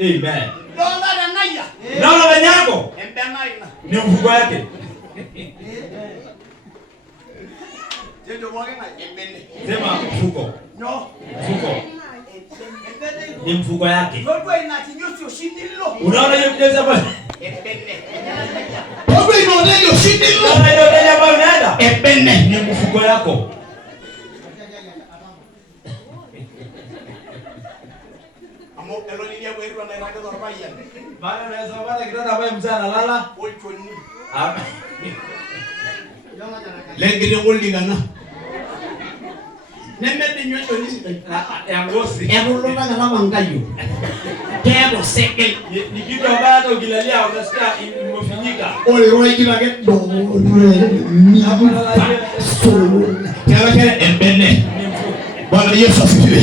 Amen. Naona nyako. Ni mfuko yake. Sema mfuko. Mfuko. Ni mfuko yake. Unaona hiyo kitu hapa? Wewe unaona hiyo shida hilo? Unaona hapa unaenda? Ebene ni mfuko yako. Amo eloni ya wewe na iraka za Ruai. Bana naweza bana kitanda ambaye mzee analala. Lengine ngoligana. Nembe ni nyoto ni ya ngozi. Ya kulonga na mama ngayo. Kero seke Ni kitu ambacho ukilalia unasikia imefinyika. Ole Ruai kila kitu. Ni Kero kero embene. Bwana Yesu asifiwe.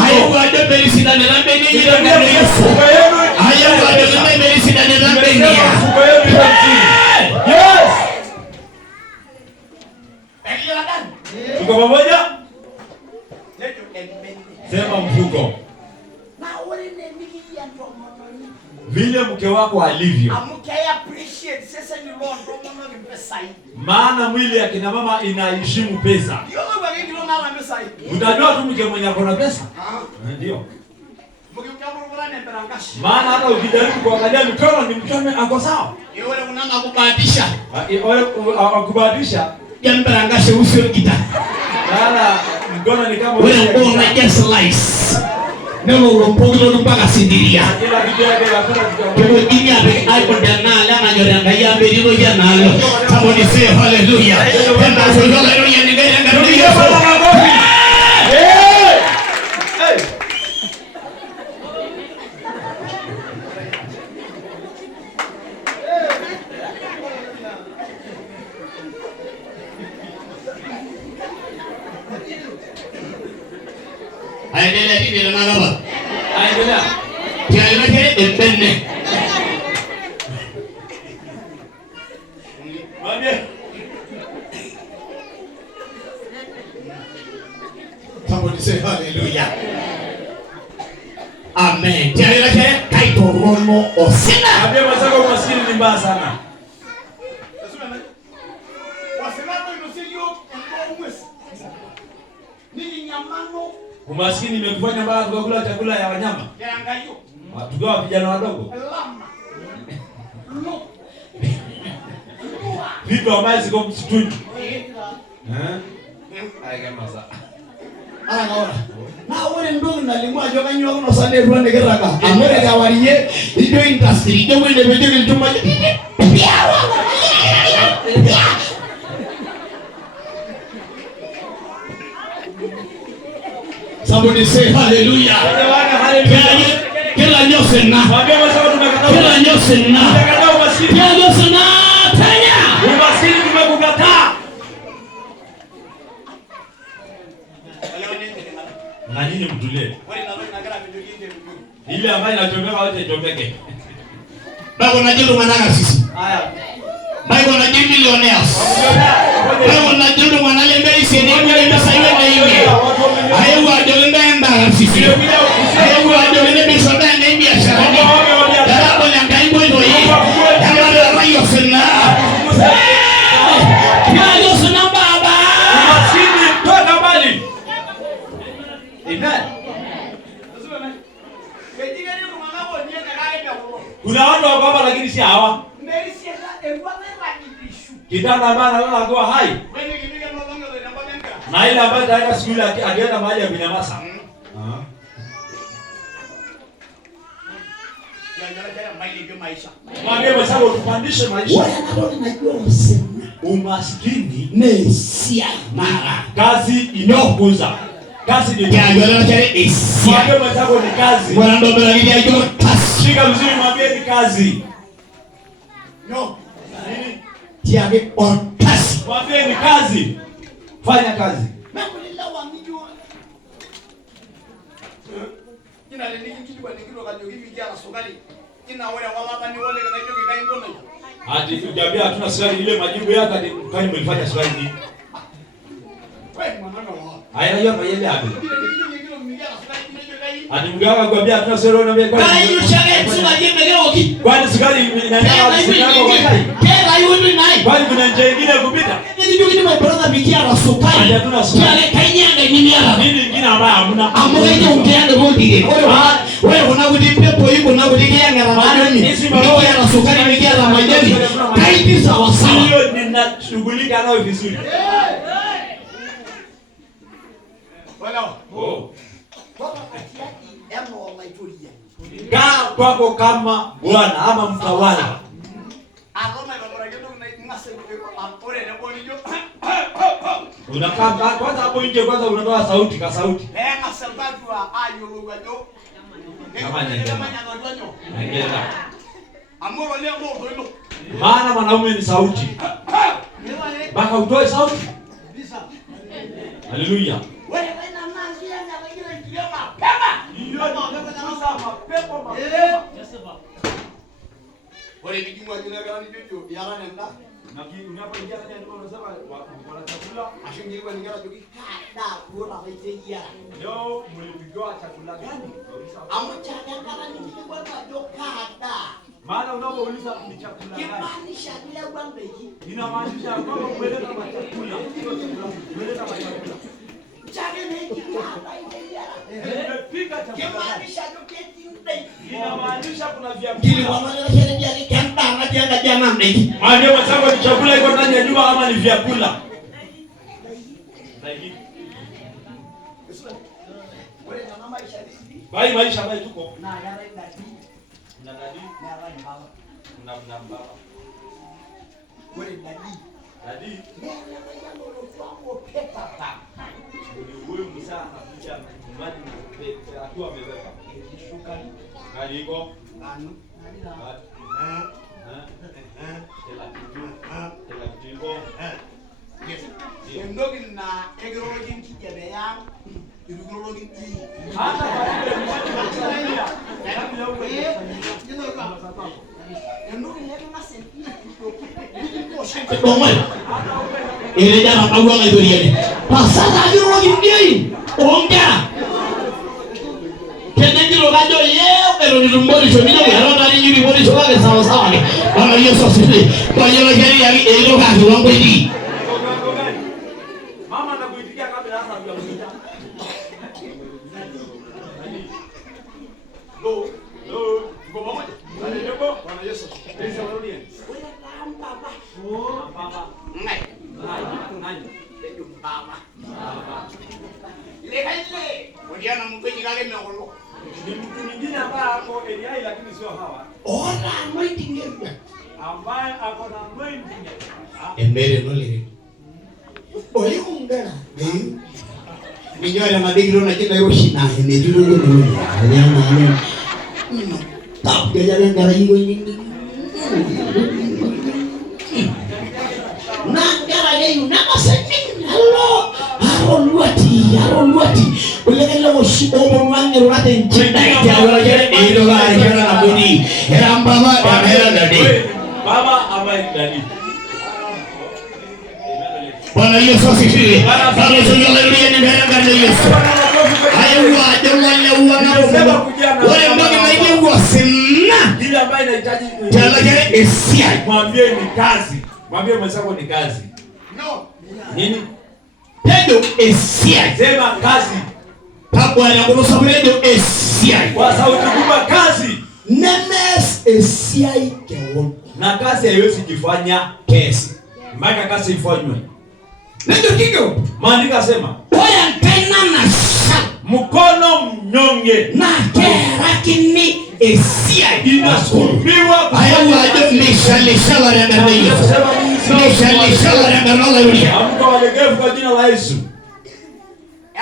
Hayo kwa debe sina na mbeni ni Bwana Yesu. Hayo kwa debe sina na mbeni. Yes. Tuko pamoja? Sema mfuko. Vile mke wako alivyo. Maana mwili ya kina mama inaheshimu pesa. Utajua tu mke mwenye akona pesa. Ndio. Maana hata ukijaribu kuangalia mikono ni mkono ako sawa. Yule unanga kubahatisha. Kubahatisha. Yambarangashe usio kita. Maana mkono ni kama wewe una slice. Neno ulompogilo mpaka sindiria. Kila kitu yake hakuna kitu. Kwa hiyo abe alipodana la nganyora ya mbelilo ya nalo. Kama ni say hallelujah. Tena hallelujah ni gani ngarudi Yesu. Aendelea hivi na baba. Aendelea. Kiasi yake embene. Mwambie. Somebody say hallelujah. Amen. Kiasi yake kaitorono osina. Mwambie masago maskini ni mbaya sana. Umaskini imekufanya mbaya kula chakula ya wanyama. Tukiwa vijana wadogo. Vitu ambavyo ziko msituni. Haya kama sasa. Anaona. Na wale ndugu nalimwa joka nyoka no sande ruande geraka. Amore ya wariye ido industry ido wende wende lituma. Somebody say hallelujah. Kila nyose na. Kila nyose na. Kila nyose na. Tanya. Umaskini tumekukataa. Na nyinyi mtulie. Ile ambayo inachomeka wote ichomeke. Baba unajiru mananga sisi. Haya. Baba unajiru millionaires. Baba unajiru manale mbele sisi ndio ndio sasa iwe na iwe. Hayo wajelenda enda sisi. Hayo wajelenda bishoda na biashara. Darabo na ngaibo ndio hii. Kama rayo sana. Hayo sana baba. Umaskini toka mbali. Amen. Kuna watu wako hapa lakini si hawa. Kitanda ambaye analala kwa hai. Na ile ambaye taenda siku ile akienda mahali ya kunyamaza. Mwambie msao tupandishe maisha. Wewe unajua unasema Umaskini nesia mara. Kazi inayokuza. Kazi ni kiangalia chale esia. Mwambie msao ni kazi. Bwana ndo mbele ya hiyo kasi. Shika vizuri mwambie ni kazi. No. Tiabe on kasi. Mwambie ni kazi. Fanya kazi. Makulila wa mijua. Jina le niki kitu kwa nikiro kajo hivi kia na sukari. Jina wale wala ni wale kana hiyo kikai ngono. Hadi tukiambia hatuna sukari ile majibu yake hadi kani mlifanya sukari nini? Wewe mwanangu wa. Haya hiyo mayele hapo. Ati mganga akwambia tuna sero na mbele kwa. Kai ushage tsuga jembe leo ki. Kwani sukari inaenda sukari kwa kai. Kera yuni nai. Kwani kuna njia nyingine ya kupita? Nini ndio kitu my brother bikia la sukari. Hatuna sukari. Yale kainyanga ni miara. Nini nyingine ambayo hamna? Amweje ungeanga bodi. Wewe unabudi pepo yuko unabudi kianga la majani. Ndio ya sukari bikia la majani. Kaiti sawa sawa. Hiyo ninashughulika nayo vizuri. Wala. Oh. Kaa kwako kama bwana ama mtawala. Unakaa kwanza hapo nje, kwanza unatoa sauti ka sauti. Kama nyangema. Maana mwanaume ni sauti. Baka utoe sauti. Haleluya. Wale kijumwa jina gani jojo yana nenda na unapoingia ndani ndipo unasema wana chakula ashingiliwa ningara joki da bora waitegia leo mlipigiwa chakula gani amocha ngara nyingine kwa joka da maana unapouliza ni chakula gani kimaanisha bila kwamba hiki inamaanisha kwamba umeleta chakula umeleta chakula chake hiki hapa imejiara nimepika chakula kimaanisha joki inamaanisha kuna vyakula Mwambie mwenzako ni chakula iko ndani ya nyumba ama ni vyakula. Bai maisha ambayo tuko. Na dadi. Na baba. Wewe dadi. Dadi. Wewe msana kuja nyumbani akiwa amebeba. Shuka. Kali iko. Nani? Yes. Ndogi na egrologin kijebe ya irugologin ti. Hata ile jana bagwa na doriani. Pasada irugologin ti. Onga. Kenenjiro gajo yeo pero ni rumbori chomino yaro nari nyiri bori choka sawa sawa. Bwana Yesu asifiwe. Kwa hiyo heri ya ile kazi wangu hii. Mama anakuitikia kabla hata hujamwita. Lo, tuko pamoja. Bwana Yesu. Yesu arudie. Wewe baba. Oh, baba. Nani? Ndio baba. Lekaile. Odiana mpenzi kale mnaolo. Ni mtu mwingine ambaye ako Eliai lakini sio hawa. Ona anointing area. Ambaye ako na anointing. Embele nole. Oyo ngara. Minyoya madigiro na kina yoshi na ne dudu dudu. Aliana. Tap ya ngara hiyo nyingi. Na ngara leo na kasemi. Hello. Aroluati. Ulekele woshibo mwange rwate nchenda ya wajere ilo gari kera na budi. Era mbaba ya mera dadi. Baba ama dadi. Bwana Yesu asifiwe. Bwana Yesu haleluya ni mera gari Yesu. Ayuwa jomwale uwana wale mdogi maiki uwasina. Ile ambayo inahitaji jalagere esia. Mwambie ni kazi. Mwambie mwenzako ni kazi. No. Nini? Pedo esia. Sema kazi. Bwana kuruhusu pedo esia. Kwa sauti kubwa kazi. Nemes esia ikewo. Na kazi haiwezi kufanya kesi. Mpaka kazi ifanywe. Ndio kigo. Maandiko sema, "Oya tena na mkono mnyonge na kerakini esia inasubiwa ayawa misha la ndio Yesu. Misha la ndio amko walegevu kwa jina la Yesu.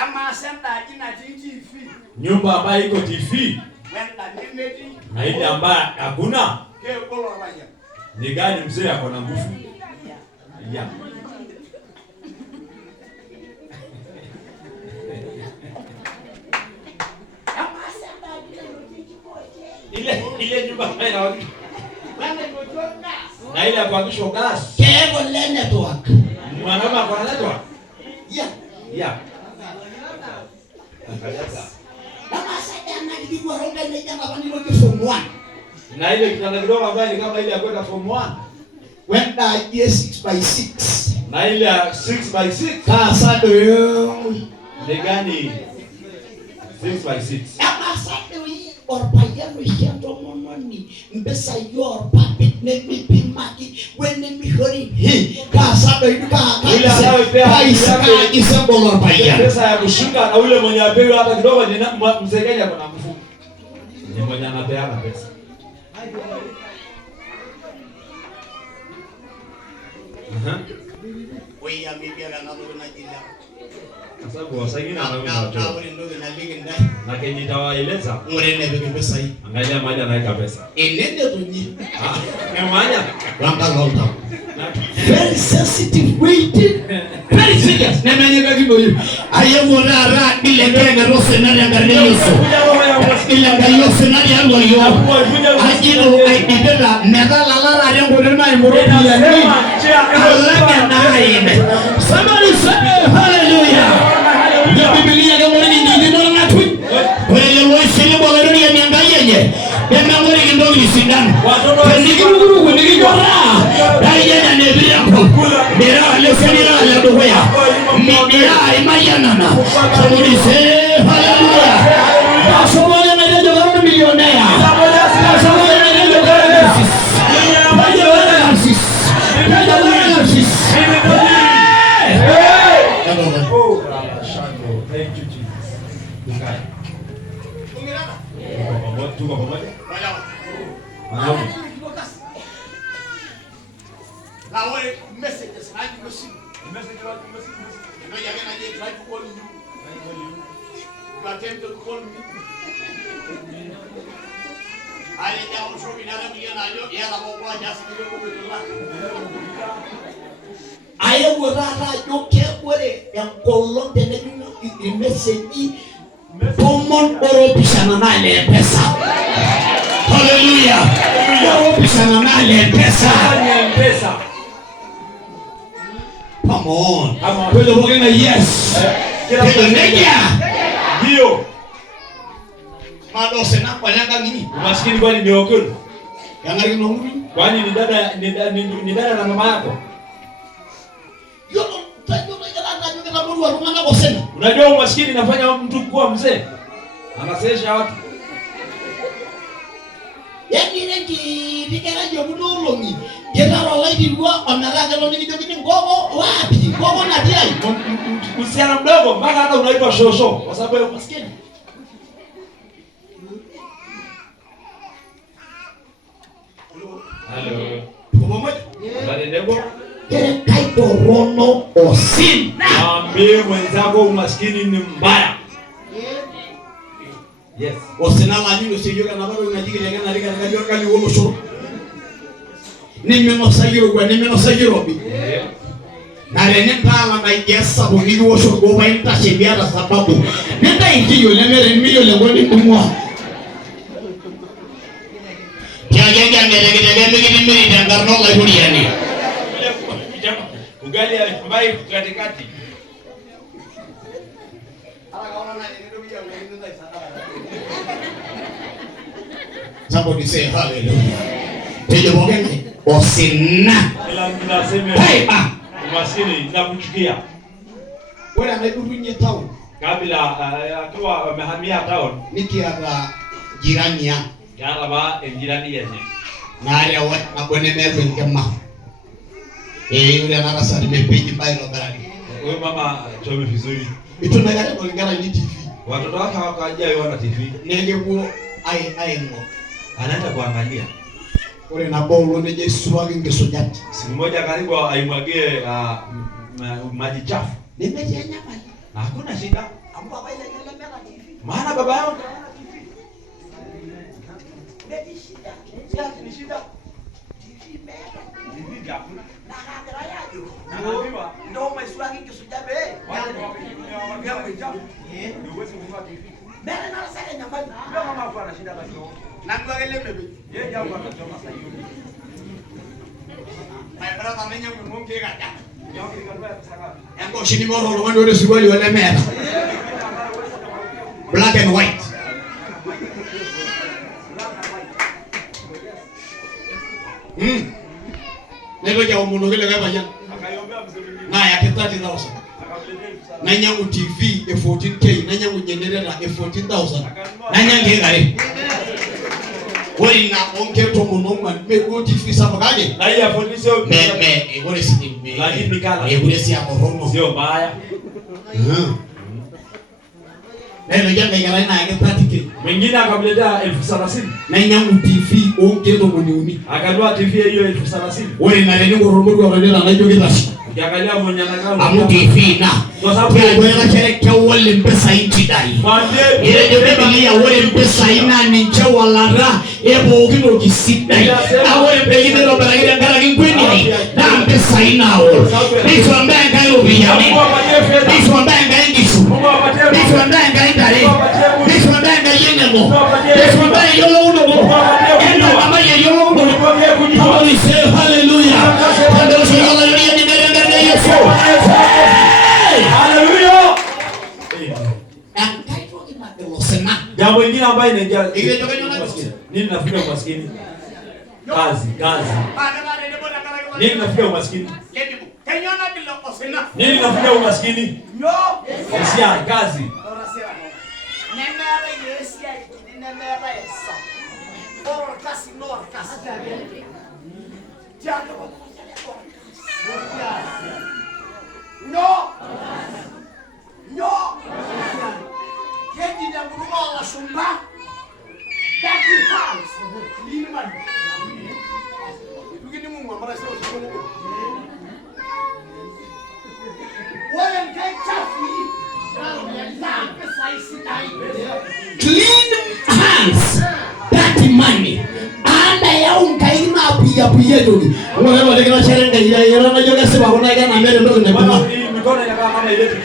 Ama senda jina TV. Nyumba ambayo iko TV. Na ile ambayo hakuna. Ni gani mzee ako na nguvu? Yeah. Ile nyumba haina watu. Na ile kuangusha gas. Kego le network. Mwanaume ako na network? Yeah. nikikuwa ronga ile jana bani ndio form 1. Na ile kitanda kidogo ambayo ni kama ile ya kwenda form 1. Wenda ye 6x6. Na ile 6x6. Sasa ndio ni gani 6x6? Ama sasa hii orpayano ishando mononi mbesa yor papit ne mipimaki wene mihori sasa ndio ile anayopea isembo orpayano pesa ya kushika na ule mwenye apewa hata kidogo ni mzekenya kuna mfuko. Ni mwenye anapeana pesa. Wewe amebia na ndio na jina. Sababu wasagina na ndio na ligi ndani. Na kenye tawaeleza Ngorene bebe pesa hii. Angalia maji anaweka pesa. Enende tunyi. Ni maji. Wanga ngauta. Very sensitive weight. Very serious. Na nanyeka kibo hiyo. Ayewo rara ile ngene rose na ngane yoso. Ile ngane yoso na yango yo. Ajiro aidela medala lara rengo na imorobi ya ni. Somebody say hallelujah. Ya Biblia kama ni ndio na tu. Wewe wewe bora ndio niangalie. Dema ngori kidogo isindana. Nikiruguru nikijora. Dai ne biako. Mira leo sema la doya. Mira imayanana. Somebody say hallelujah. Somebody na ndio kama milionea. Somebody na ndio kama thank you Jesus. Tukae. Tuko pamoja. Mwanangu. Na wewe messages na hiyo simu. Message. Ndio yake na je try to call you. You attempt to call me. Ale ya mtu binadamu binadamu nayo ya la kwa jasi ndio kwa kutola. Ayo gorara yoke kwere ya kolon de ne message common oropishana na ile pesa. Hallelujah. Oropishana na ile pesa. Come on. Wewe unasema yes. Kila media. Ndio. Madose na kwa nyanga nini? Umaskini kwani ni okolo? Yangari no nguri. Kwani ni dada na mama yako? Unajua umaskini inafanya mtu kuwa mzee. Anaseesha watu. Yaani niki bikaraje budulongi. Geraro laidi ruwa onaraga lo niki jogini ngogo wapi? Ngogo na diai. Usiana mdogo mpaka hata unaitwa shosho kwa sababu ya umaskini. Hello. Pamoja? Bale ndego. Kaito rono osin. Mwambie mwenzako umaskini ni mbaya. Yes. Osina la nyundo siyoka na bado unajigile ngana liga na joka li wono shoro. Nimeno sayiro bi. Na rene mpala na igesa bongi wo shoro go ba inta shebiara sababu. Nenda injiyo lemere miliyo lengoni kumwa. Jaga ngere dangarno la duniani. Ugali ambaye katikati. Somebody say hallelujah. Tejo bogeni osina. Ila tunasema umaskini inakuchukia. Wewe anaidunye town. Kabla akiwa amehamia town Nikiaga jirani ya yana ba jirani yenye. Na ale wa abone mezo nkema. Yule anarasa nimepeji bailo barani. Wewe mama chome vizuri. Itunagara kulingana ni TV. Watoto wake hawakaja wana TV. Nenge kuo ai ngo. Anaenda kuangalia. Ule na bolo ne Yesu wake ngesojati. Siku moja karibu aimwagie maji chafu. Nimejia nyama. Hakuna shida. Ambapo baba ile nyelemea TV. Maana baba yao Ndio shida. Ni shida. TV mega. TV hakuna. Na hadara yayo. Anaambiwa Ndio mwiswagi ngesojabe. ya mjafu. Uweze kuvaa TV. Mbele na sasa nyambani. Ndio mama hapo ana shida basi. Na ngwagele mbebe. Yeye jambo anachoma sasa hiyo. My brother menye mungu kega. Yao kikalwa kusaka. Yango shini moro lo wando ile sigwali wale mera. Black and white. Ndio kwa muno kile kama jana. Akaiombea mzee mwingine. Na ya 30,000. Na nyangu TV 14K, na nyangu generator 14,000. Na nyange gari. Wewe na onke to muno me go TV sabakaje? Na hii hapo sio wewe si me. Lakini kala. Wewe si hapo hono. Sio mbaya. Ndio jana ngara na yake 30K. Mwingine akamletea 30,000. Na nyangu TV onke to muno. Akanua TV hiyo 30,000. Wewe na ndio ngoro kwa ndio na ndio kitasi. Ukiangalia mwenye anakaa Amu TV na. Kwa sababu wewe unasherehekea wale mpesa inchi dai. Ile ndio Biblia wale mpesa ina ni chawa lara ebo kino kisida. Awale pengine ndo baraka ngara kingwini. Na mpesa ina wao. Hizo ambaye ngayo biyani. Hizo ambaye ngayo ngisu. Hizo ambaye ngayo ndare. Hizo ambaye ngayo ngemo. Hizo ambaye yolo uno. Endo kama yolo uno. Holy say hallelujah. Ndio sio hallelujah ni ndare Yesu. Hallelujah. Jambo lingine ambayo inaingia ile toka nyona nini nafikia umaskini? Kazi. Nini nafikia umaskini? Nini nafikia umaskini? Usia kazi. Kendi na murua la shumba. Daddy house. Liman. Begini Mungu amara sio sio. Wale kai chafi. Na pesa isitai. Clean hands. Dirty money. Anda ya unkaima pia dogi. Wewe wale kama sherenga ile na joga sema kuna gana mbele ndo ni bwana. Mikono inakaa kama ile kitu.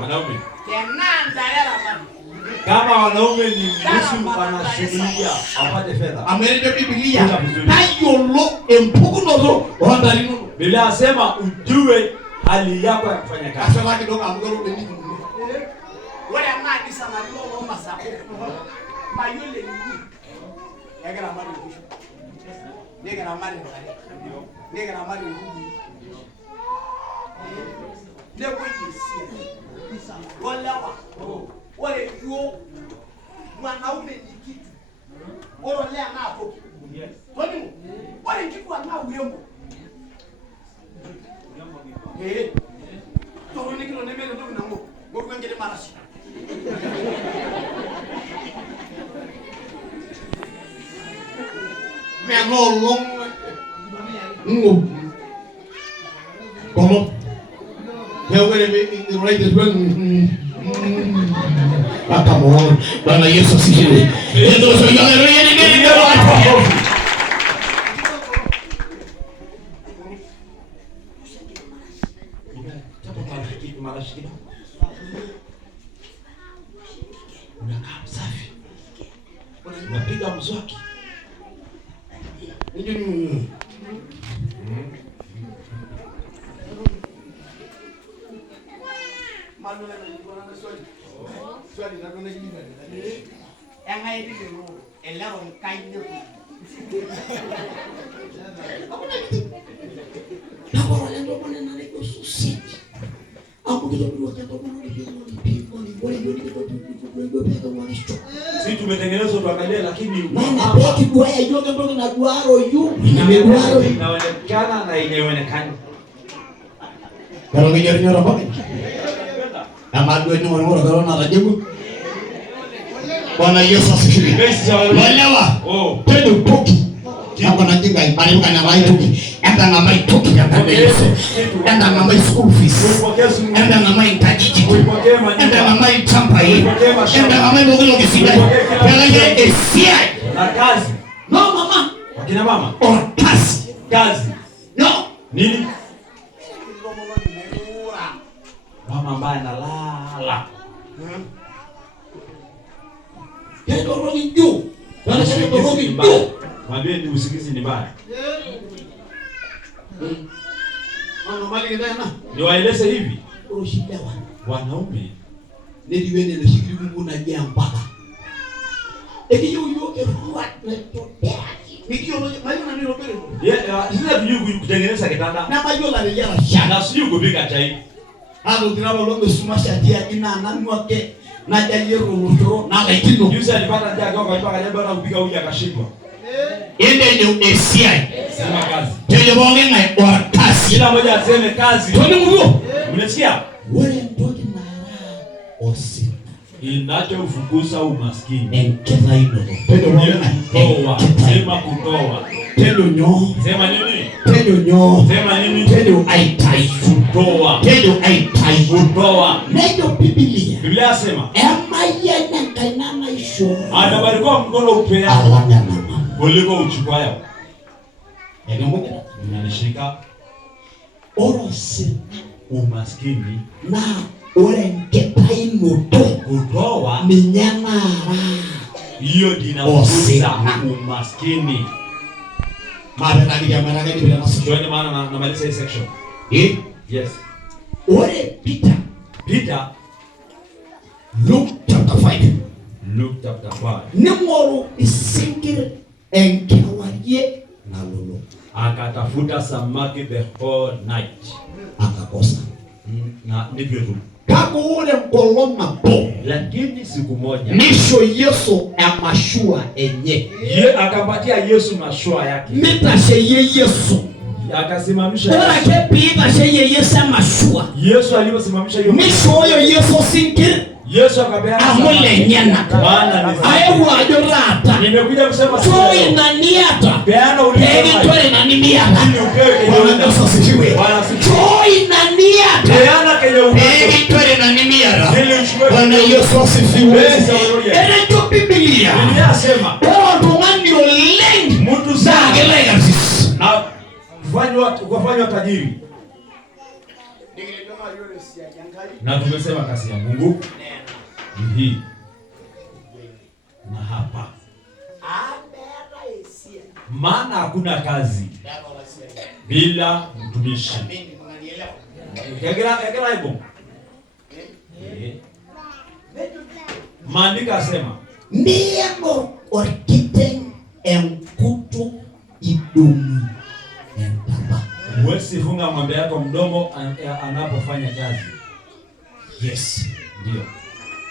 Wanaume. Kama wanaume ni nusu wanashughulikia apate fedha. Amerejea Biblia. Tayolo empukunozo wandarino. Biblia inasema ujue hali yako ya kufanya kazi. Asema kidogo amgoro beni. Wale amadi sana lolo masago. Mayole ni. Egera mari kisho. Negera mari ngare. Negera mari ngudi. Nebo yesi. Walawa. Wale yuo mwanaume ni kitu. Oro lea na hapo. Yes. Kwani wale kitu ana urembo. Toro ni kilo nemele ndo nango. Ngoku ngene marashi. Me no long. Como? Wewe ni right as well. Come on. Bwana Yesu asifiwe. Ndio sio haleluya ni nini ndio hapo. Unakaa safi. Unapiga mswaki. Ndio ni Manu na bwana swali. Swali na kuna jibu gani? Anga hivi ndio elero mkaide ku. na wale ndio bwana na leo susi. Hapo kidogo ndio kwa sisi tumetengenezwa tuangalie, lakini mama beki bwaya yoga ndio na duaro yu inaonekana na inaonekana kalau ngejar apa ama dua ni orang kalau na rajibu. Bwana Yesu asifiwe. Walewa tendo poki hapo na jinga ibali kana mai toki enda na mai toki ya Bwana Yesu enda na mai school fees enda na mai tajiji enda na mai champa hii enda na mai mogolo kisida pela ye esia na kazi no mama wakina mama or kazi no nini mama ambaye analala ndio roho juu bwana sema roho juu mwambie ni usingizi ni mbaya. Mama mali ngana ni waeleze hivi urushidawa wanaume ndio wene na shikiri Mungu na jia mpaka ekiyo efuat metodea. Mikio maana nilo pele. Sisi tujui kutengeneza kitanda. Na mayola le yala shana. Na sijui kupika chai. Hapo tunalo longo sumasha dia ina nanwake na jalero lutoro na laitino. Yusa alipata njaa kwa mpaka jambo na kupika uji akashindwa. Ende ndio esiai. Sema kazi. Tele bonge ngai kwa kazi. Kila mmoja aseme kazi. Twende nguvu. Unasikia? Wale ndoki mara osi. Inachofukuza umaskini. Enkeza ino. Tendo kutoa. Sema kutoa. Tendo nyo. Sema nini? Tendo nyo. Sema nini? Tendo aitai. Kutoa. Tendo aitai. Kutoa. Neno Biblia. Biblia yasema. Ema yena kainana isho. Anabarikiwa mkono upea. Alanga nama. Kuliko uchukwayo. Eno mwena. Unanishika. Orosi. Umaskini. Na ore nketai noto. Kutoa. Minyamara. Hiyo dinafukuza umaskini. Mara gani bila nasi. Tuone maana na maliza hii section. Yes. Ore Peter. Luke chapter 5. Luke chapter 5. Nemoro isingir enkawaye na lolo. Akatafuta samaki the whole night. Akakosa. Na ndivyo tu. Kako ule mkoloma po. Lakini siku moja nisho Yesu amashua enye. Akapatia Yesu mashua yake. Nitashe Yesu. Akasimamisha. Bora ke Peter she Yesu mashua. Yesu aliposimamisha hiyo. Nisho Yesu singir. Yesu akapeana amule nyana. Bwana ni ayewa ajorata. Nimekuja kusema so inaniata. Peana ulizo. Tore na nimiata. Bwana asifiwe. So inaniata. Peana kenye upewe. Tore na nimiata. Bwana Yesu asifiwe. Erejo Biblia. Biblia sema. Watu ngani oleng. Mtu sana. Na kufanywa tajiri. Na tumesema kazi ya Mungu ni hii. Na hapa maana hakuna kazi bila mtumishi. Kegera ipo. Maandika asema ndiyo orkiten enkutu idumu entaba. Uwezi funga ng'ombe yako mdomo anapofanya kazi. Yes. Ndio.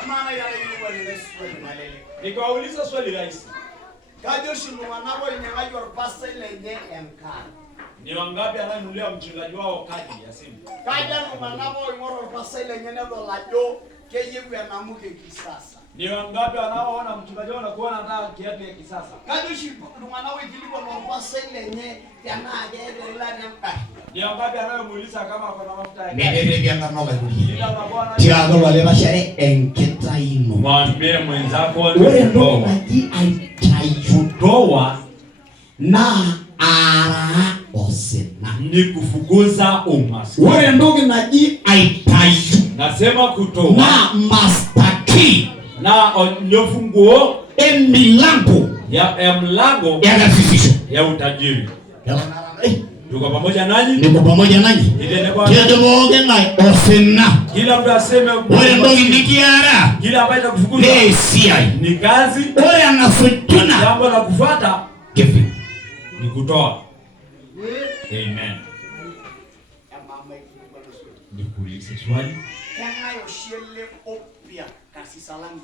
Maana yale ilikuwa ni swali malele. Nikauliza swali rahisi. Kajo shuluma nabo inyang'anywa pasta ile yenye enkara. Ni wangapi anayenunulia mchungaji wao kadi ya simu? Kaja numa nabo ingoro pasta ile yenye ndo lajo keyebu ya namuke kisasa. Ni wangapi wanaoona mchungaji wao na kuona hata kiatu ya kisasa? Kajo shuluma nabo ikilikuwa na pasta ile yenye yanaje ile la nyamba. Ni wangapi anayemuuliza kama ako na mafuta ya gari? Nene bianga nola yuri. Ila mabwana. Tiago wale bashare enketaino. Mwambie mwenzako wewe ndo maji aitayotoa na ara osena. Ni kufukuza umaskini. Wewe ndo maji aitayo. Nasema kutoa. Na mastaki. Na nyofunguo emilango ya mlango ya matasisho ya utajiri. Tuko pamoja nanyi? Niko pamoja nanyi. Kile boge ngai osena. Kila mtu aseme wewe ndo indikiara. Kila ambaye atakufukuza ni kazi. Wewe anafutuna. Jambo la kufuata kipi? Ni kutoa. Amen. Nikuulize swali. Yangayo shele opia kasi salamu.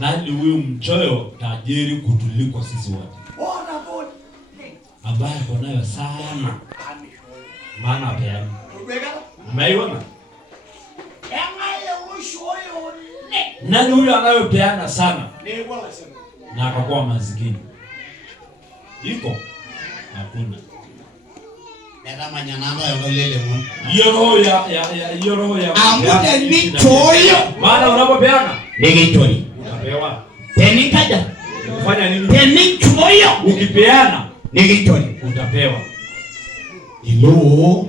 Nani huyu mchoyo tajiri kutuliko sisi wote? Bora bora. Ambaye ako nayo sana. Maana apeani. Umeiona? Nani huyu anayopeana sana? Na akakuwa maskini. Iko? Hakuna. Nenda manyanamba ya ulele mwana. Hiyo roho ya amude ni choyo. Maana unapopeana nige chori. Utapewa. Teni kaja. Kufanya nini? Teni choyo. Ukipeana nige chori. Utapewa. Hello.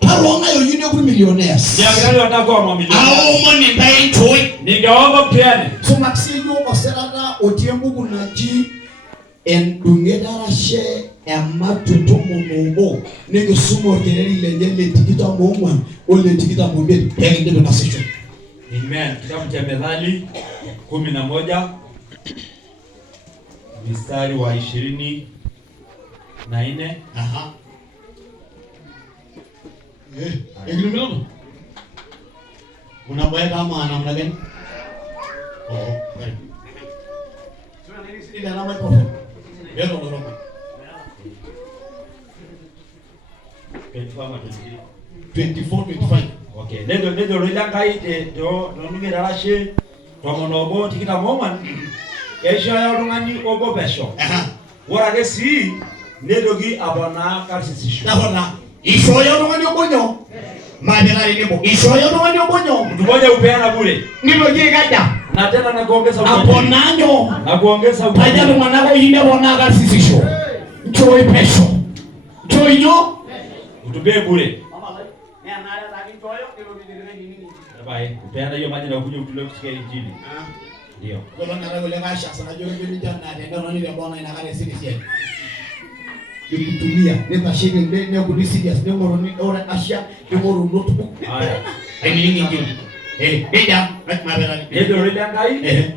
Talonga yo yune kuri millionaires. Ya gani wataka wa mamilioni. Awo money buy toy. Ningeomba peane. So maksiyo oserada otiembu kunaji endungedara she ematuto mumo nige sumo tereri lenye letikita momwa o letikita mombe tege de matasisho. Amen. Kitabu cha Methali 11 mstari wa 24. Aha. Ingilumilano. Unaboya kama namna gani? Oh, kweli. Sio nini sisi ndio namba ipo. Ndio ndio. 24-25. Okay. Ndio rilangai to nungira rashe tomonobo tikita moman. Esha ya rungani obo besho. Aha. Wora si nedogi abana karsisisho. Nabona ishoyo rungani obonyo. Madelari nebo ishoyo rungani obonyo. Tumoja upeana bure. Nilo jigada. Na tena na kuongeza aponanyo. Na kuongeza Paja mwanako yinde bona karsisisho. Joy pesho. Joy nyo. Utubie bure. Ndio. Bye. Upeana hiyo maji na kuja utule kusikia injili. Ndio. Kwa nini ndio ile kasha sana jori jori jana ndio nani ndio bona inakale serious yake. Kutumia nenda shike ndio ku serious ndio moro ni ora asha ndio moro notebook. Haya. Ai ni ndio. Ndio mabelani. Ndio rilangai.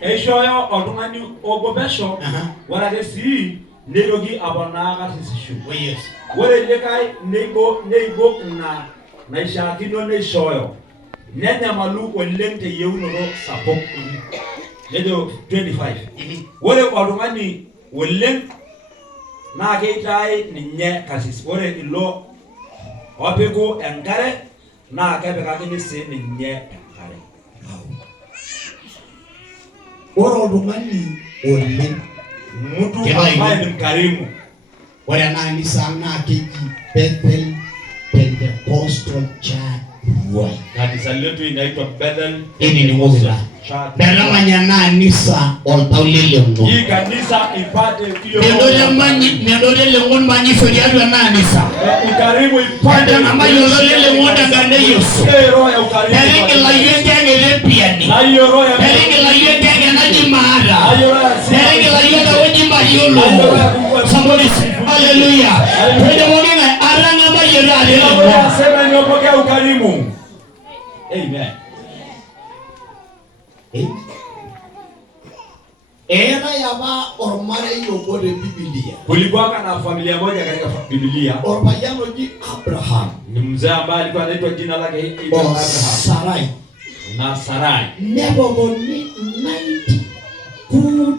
Eshoyo otungani obobesho. Wora si nedogi abana karsisisho. Oh yes. Wore lekai nebo na ishakino ne shoyo. Nenya malu olente yeunoro sapok. Nedo 25. Wore olungani oleng na keitai ninye kasis. Wore ilo opeko enkare na kepikakini si ninye enkare. Wore olungani oleng Mtu ambaye ni mkarimu. Wale nani sana kiji Bethel Pentecostal Church Ruai. Kanisa letu inaitwa Bethel. Ini ni mozila. Darama nyana nisa oltaulele ngo. Hii kanisa ipate hiyo. Nendole ngon manyi feriadu na nisa. Ukarimu ipate na mayolele ngonda ngande Yesu. Roho ya ukarimu. Erenge la yenge ngere piani. Na hiyo roho ya erenge la yenge nganaji mara. Erenge la yenge weji mayolo. Somebody say hallelujah. Twende mwingine aranga mayerale. Sema niopokea ukarimu. Amen. Era yaba ormare yobode Biblia. Kulikuwa na familia moja katika Biblia. Ormayano ji Abraham. Ni mzee ambaye alikuwa anaitwa jina lake Abraham. Sarai. Na Sarai. Never only 90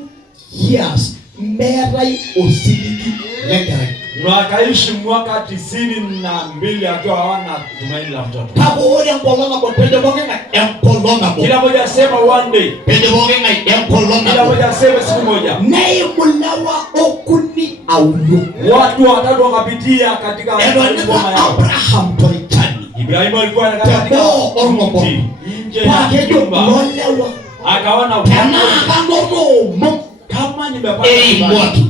years. Merai osiliki legare. Na akaishi mwaka 92 akiwa hawana tumaini la mtoto. Pabo wole mkolona botende bonge na mkolona bo. Kila mmoja asema one day. Pende bonge na mkolona. Kila mmoja asema siku moja. Nei mulawa okuni auyo. Watu watatu wakapitia katika ngoma yao. Abraham toitani. Ibrahim alikuwa anakaa katika mti nje ya nyumba. Akaona kama nimepata mwaki.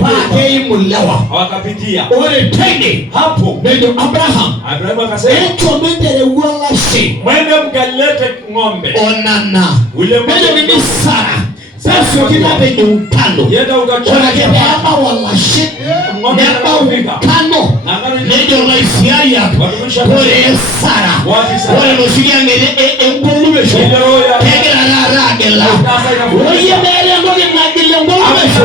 Pake mulawa wakapitia ore tende hapo ndio Abraham akasema echo mendele wala shi mwende mkalete ng'ombe onana ule ndio ni Sara sasa kitabe ni utano yenda ukachora hapa wala shi ng'ombe tano ndio maisha yako ore Sara ore msikia ngene ngombe sho kegera na ragela oye mbele ngombe ngagile ngombe sho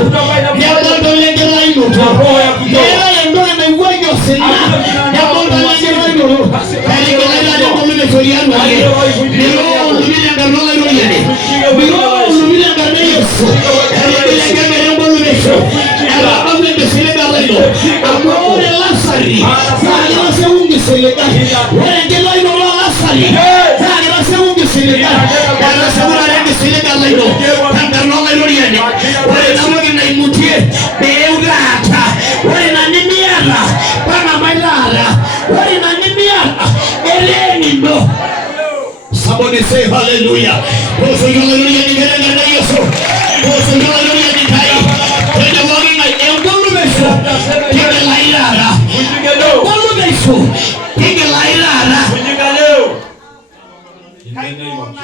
ndio lenge laino roho ya kutoa ndio na uwezo sana ndio lenge laino kale kala ndio ngombe foriano ndio ulibile ngalo laino yeye ndio ulibile ngalo Yesu kale lenge ngombe sho ala ngombe seleka laino amore lasari sala seungi seleka lenge laino lasari sala seungi seleka ala seungi lenge seleka laino ndio laino yeye wale namogi na imutie beugata wale na nimiara pana mailala wale na nimiara eleni ndo. Somebody say hallelujah. Poso hallelujah ni ngere na Yesu. Poso hallelujah ni tai. Tena wangi na ngolu beso. Kile lailala. Ngolu beso. Kile lailala. leo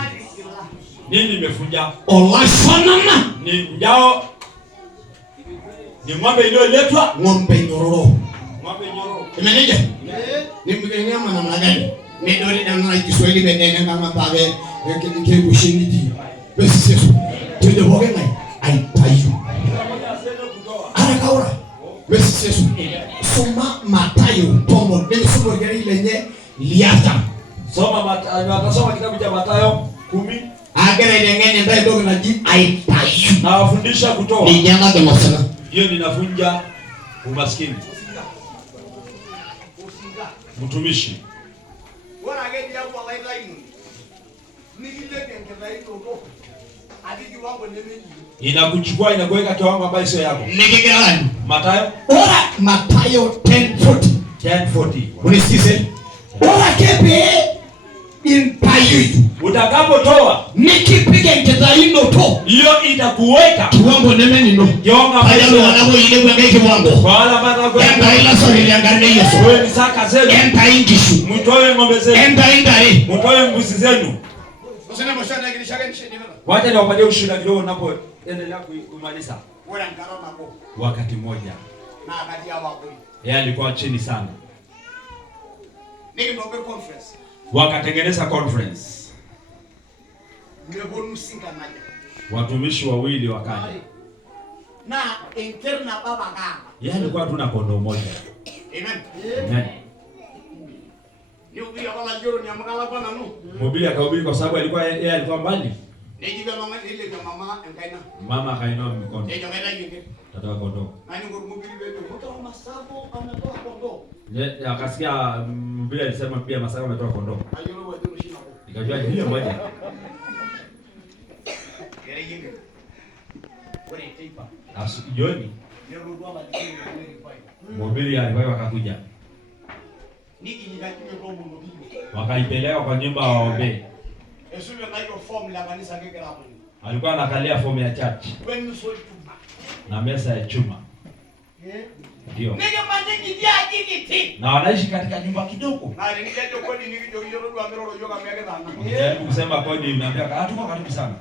nini imefunja olasonana ni njao ni ng'ombe iliyoletwa ng'ombe nyororo imeneja ni mgengama namna gani midori na Kiswahili menene kama pale ke kushingiti basi sio Kile boge ngai aitayu. Ana kaura. Besi Yesu. Soma Mathayo tomo ndio somo gani lenye liata. Soma Mathayo, atasoma kitabu cha Mathayo 10. Agera ile ngene ndio dogo naji aitayu. Na wafundisha kutoa. Ni nyama kama sana. Hiyo ninavunja umaskini. Mtumishi. Bora ngeni ya kwa laini. Nikile ngeni ndio. Adiki wangu nemeni. Inakuchukua inakuweka kiwango ambacho sio yako. Nikigani? Mathayo? Ora Mathayo 10:40. 10:40. Unisikize? Ora kepe intayu. Utakapotoa Nikipiga ngetaino to. hiyo itakuweka Kiwango nemeni no. kiwango Hayo wanao ile kwa ngeke kiwango. wala bana kwa Enda ila sori liangane Yesu. wewe ni saka zenu. Enda ingishu. Mtoe ng'ombe zenu. Enda indari. Mtoe mbuzi zenu. Usene mshana ngilishaka nisheni bana. Wacha niwapatie ushuhuda kidogo napoendelea kumaliza. Bora ngaro nako. Wakati mmoja Na kati ya wako. yeye alikuwa chini sana. Niki ndo conference. Wakatengeneza conference. Mbebonu singa naja. Watumishi wawili wakaja. Na interna baba kama. Yeye alikuwa tu na kondoo moja. Amen. Amen. Ni ubia wala joro ni amkala bana no. Mhubiri akahubiri kwa sababu yeye alikuwa mbali. Nijiga mama ile kama mama enkaina. Mama akainua mikono. Ndio ngenda yingi. Tatoa kondoo. Nani ngoro mubiri wetu. Mtoa masago ametoa kondoo. Yeye akasikia mhubiri alisema pia masago ametoa kondoo. Ayoro wetu mshina ko. Nikajua hiyo moja. Gere yingi. Bora tipa. Jioni Nirudwa madini ni pai. mhubiri alikuwa akakuja. Niki nikakime kwa mungu bibi. Wakaipeleka kwa nyumba waombe. Esume na hiyo form la kanisa ngeke hapo. Alikuwa anakalia fomu ya church When you so tuma. na mesa ya chuma. Ndio. Nige maniki dia jikiti. Na wanaishi katika nyumba kidogo. Na ningije kodi ningije yoro dwa miroro yoga mege dana. Nijaribu kusema kodi, niambia tuko karibu sana.